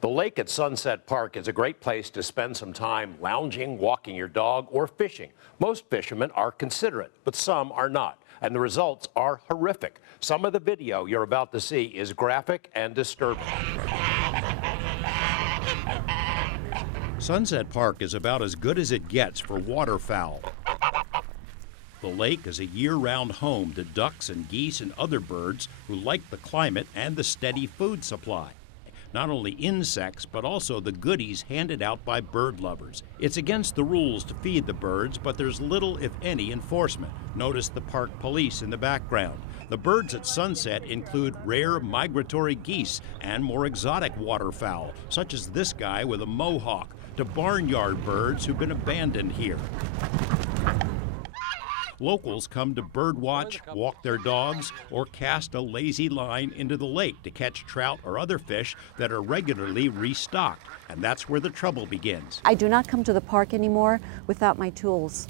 The lake at Sunset Park is a great place to spend some time lounging, walking your dog, or fishing. Most fishermen are considerate, but some are not, and the results are horrific. Some of the video you're about to see is graphic and disturbing. Sunset Park is about as good as it gets for waterfowl. The lake is a year-round home to ducks and geese and other birds who like the climate and the steady food supply. Not only insects, but also the goodies handed out by bird lovers. It's against the rules to feed the birds, but there's little, if any, enforcement. Notice the park police in the background. The birds at Sunset include rare migratory geese and more exotic waterfowl, such as this guy with a mohawk, to barnyard birds who've been abandoned here. Locals come to birdwatch, walk their dogs, or cast a lazy line into the lake to catch trout or other fish that are regularly restocked. And that's where the trouble begins. I do not come to the park anymore without my tools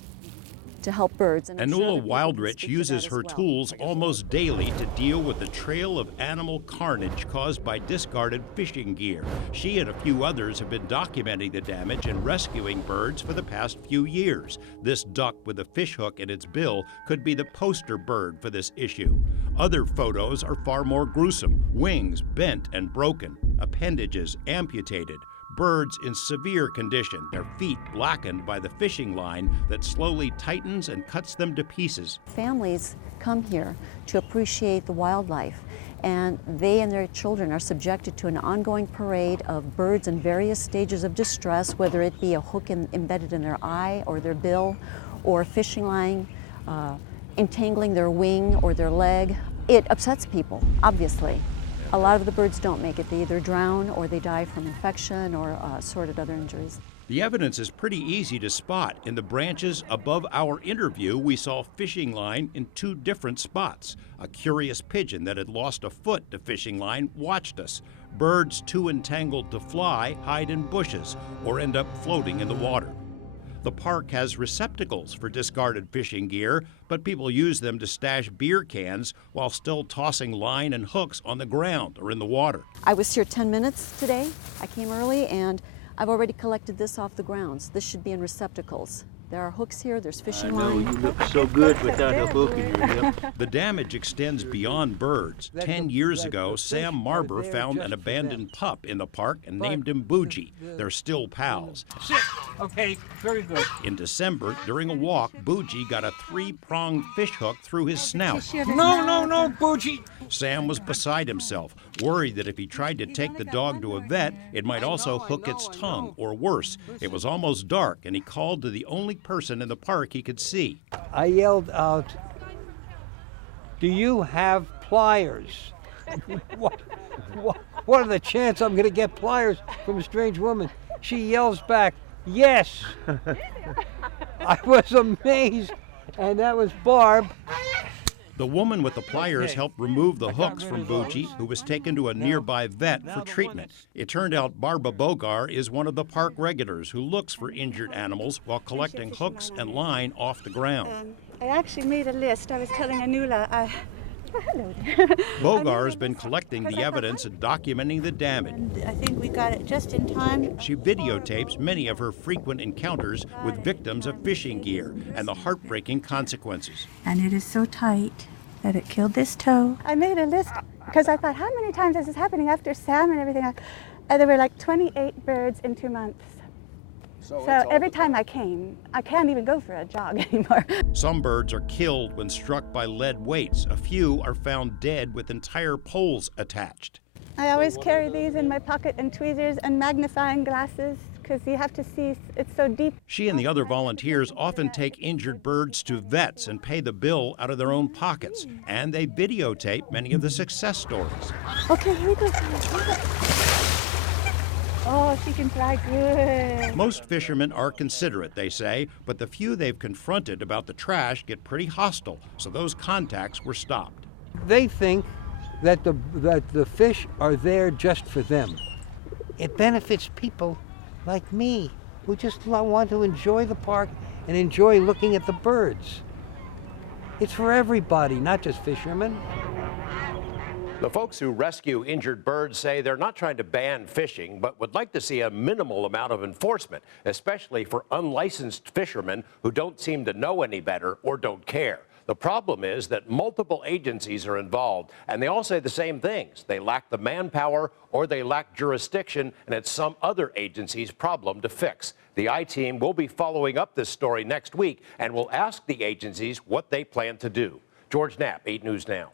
to help birds. And Anula Wildrich uses her tools almost daily to deal with the trail of animal carnage caused by discarded fishing gear. She and a few others have been documenting the damage and rescuing birds for the past few years. This duck with a fishhook in its bill could be the poster bird for this issue. Other photos are far more gruesome. Wings bent and broken, appendages amputated. Birds in severe condition, their feet blackened by the fishing line that slowly tightens and cuts them to pieces. Families come here to appreciate the wildlife, and they and their children are subjected to an ongoing parade of birds in various stages of distress, whether it be a hook embedded in their eye or their bill, or a fishing line entangling their wing or their leg. It upsets people, obviously. A lot of the birds don't make it. They either drown or they die from infection or assorted other injuries. The evidence is pretty easy to spot. In the branches above our interview, we saw fishing line in two different spots. A curious pigeon that had lost a foot to fishing line watched us. Birds too entangled to fly hide in bushes or end up floating in the water. The park has receptacles for discarded fishing gear, but people use them to stash beer cans while still tossing line and hooks on the ground or in the water. I was here 10 minutes today. I came early and I've already collected this off the grounds. This should be in receptacles. There are hooks here, there's fishing line. I know, you look so good without a hook in your lip. The damage extends beyond birds. 10 years ago, Sam Marber found an abandoned pup in the park and named him Bougie. They're still pals. Sit. Okay, very good. In December, during a walk, Bougie got a 3-pronged fish hook through his snout. No, Bougie. Sam was beside himself, worried that if he tried to take the dog to a vet, it might also hook its tongue, or worse. It was almost dark, and he called to the only person in the park he could see. I yelled out, "Do you have pliers?" What are the chances I'm going to get pliers from a strange woman? She yells back, "Yes." I was amazed, and that was Barb. The woman with the pliers helped remove the hooks from Bougie, who was taken to a nearby vet for treatment. It turned out Barbara Bogar is one of the park regulars who looks for injured animals while collecting hooks and line off the ground. I actually made a list. I was telling Anula, hello there. Bogar has been collecting the evidence and documenting the damage. I think we got it just in time. She videotapes many of her frequent encounters with victims of fishing gear and the heartbreaking consequences. And it is so tight that it killed this toe. I made a list because I thought, how many times is this happening after Sam and everything? There were like 28 birds in 2 months. So every time I came, I can't even go for a jog anymore. Some birds are killed when struck by lead weights. A few are found dead with entire poles attached. I always carry these in my pocket, and tweezers and magnifying glasses, because you have to see, it's so deep. She and the other volunteers often take injured birds to vets and pay the bill out of their own pockets. And they videotape many of the success stories. Okay, here we go. Oh, she can fly good. Most fishermen are considerate, they say, but the few they've confronted about the trash get pretty hostile, so those contacts were stopped. They think that the fish are there just for them. It benefits people like me who just want to enjoy the park and enjoy looking at the birds. It's for everybody, not just fishermen. The folks who rescue injured birds say they're not trying to ban fishing, but would like to see a minimal amount of enforcement, especially for unlicensed fishermen who don't seem to know any better or don't care. The problem is that multiple agencies are involved, and they all say the same things. They lack the manpower or they lack jurisdiction, and it's some other agency's problem to fix. The I-Team will be following up this story next week and will ask the agencies what they plan to do. George Knapp, 8 News Now.